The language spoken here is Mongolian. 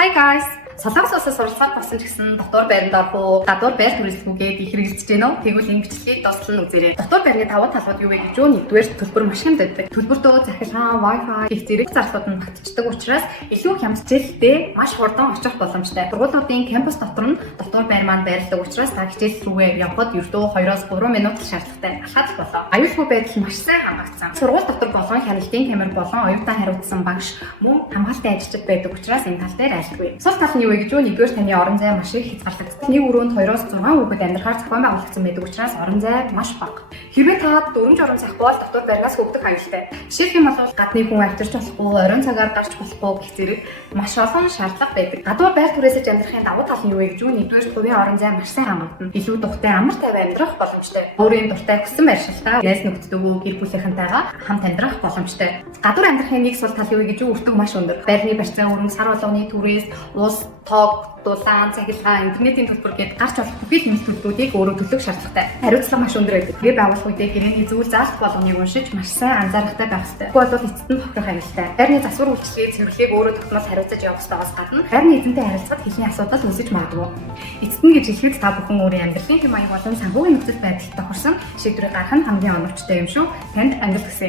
Hi guys! Солонгос улсаас суралцахад болсон ч гэсэн дотор байранд орох уу, гадуур байр төрөлхгүйгээд их хэрэгжилж байна уу? Тэгвэл энэ бичлэгийг дуслан үзээрэй. Дотор байрны давуу талууд юу вэ гэж юу? Нэгдүгээр төлбөр маш хямд байдаг. Төлбөртөө захиргаан, Wi-Fi гэх зэрэг зарлууд нь багтчихдаг учраас илүү хямдчилтэй маш хурдан очих боломжтой. Сургуулиудын кампус дотор нь дотор байр маань байрладаг учраас та хичээл рүүгээ явхад ердөө 2-3 минут шаардлагатай алхаад болоо. Аюулгүй байдал маш сайн хамгаалсан. Сургууль дотор болон хяналтын камер болон оюутан хариуцсан багш мөн хамгаалалтын ажилчид байдаг учраас энэ тал дээр айлтгүй. Сул тал нь юу вэ гэж юу? Нэгдүгээр таны орон зай маш их хязгаарлагддаг. Нэг өрөөнд 2-6 хүүхэд амьдрахаар зохион байгуулагдсан байдаг учраас орон зай маш бага. Хэрвээ та 4 журам сах бол дотор байрнаас хөвдөх аюултай. Жишээлх юм бол гадны хүн авчирч болохгүй, оройн цагаар гарч болохгүй гэх зэрэг маш олон шаардлага байдаг. Гадуур байр түрээсэж амьдрахын давуу тал нь юу вэ гэж юу? Нэгдүгээр хувийн орон зай маш сайн хамгаална. Илүү дуртай амар тайван амьдрах боломжтой. Өөрийн дуртай хүссэн байршилтаа найз нөхдөдөө гэр бүлийнхэнтэйгээ хамт амьдрах боломжтой. Гадуур амьдрахын нэг сул тал юу вэ гэж юу? Өртөг маш өндөр. Байрны барьцаан өрөм, сар болгоны түрээс, улс тоог, дулаан, цахилгаан, интернетийн төлбөр гээд гарч болох бүхий хэмжээ төлбөрүүдийг өөрөө төлөх шаардлагатай. Хариуцлага маш өндөр байдаг. Гээ байгуулах үедээ гэрээний зүйл заалт болгоныг уншиж маш сайн анзаарахтай байх хэрэгтэй. Тэгвэл бол эцэст нь хохирох аюултай. Байрны засвар үйлчлэгийг цэвэрлэгийг өөрөө тогтмол хариуцаж явах ёстойгоос гадна байрны эзэнтэй харилцаад хэлний асуудал үүсэж магадгүй. Эцэст нь гэж хэлэхэд та бүхэн өөрийн амьдралын хэм маяг болон санхүүгийн нөхцөл байдалд тохирсон шийдвэрийг гаргах нь хамгийн оновчтой юм шүү. Танд ангил хүсье.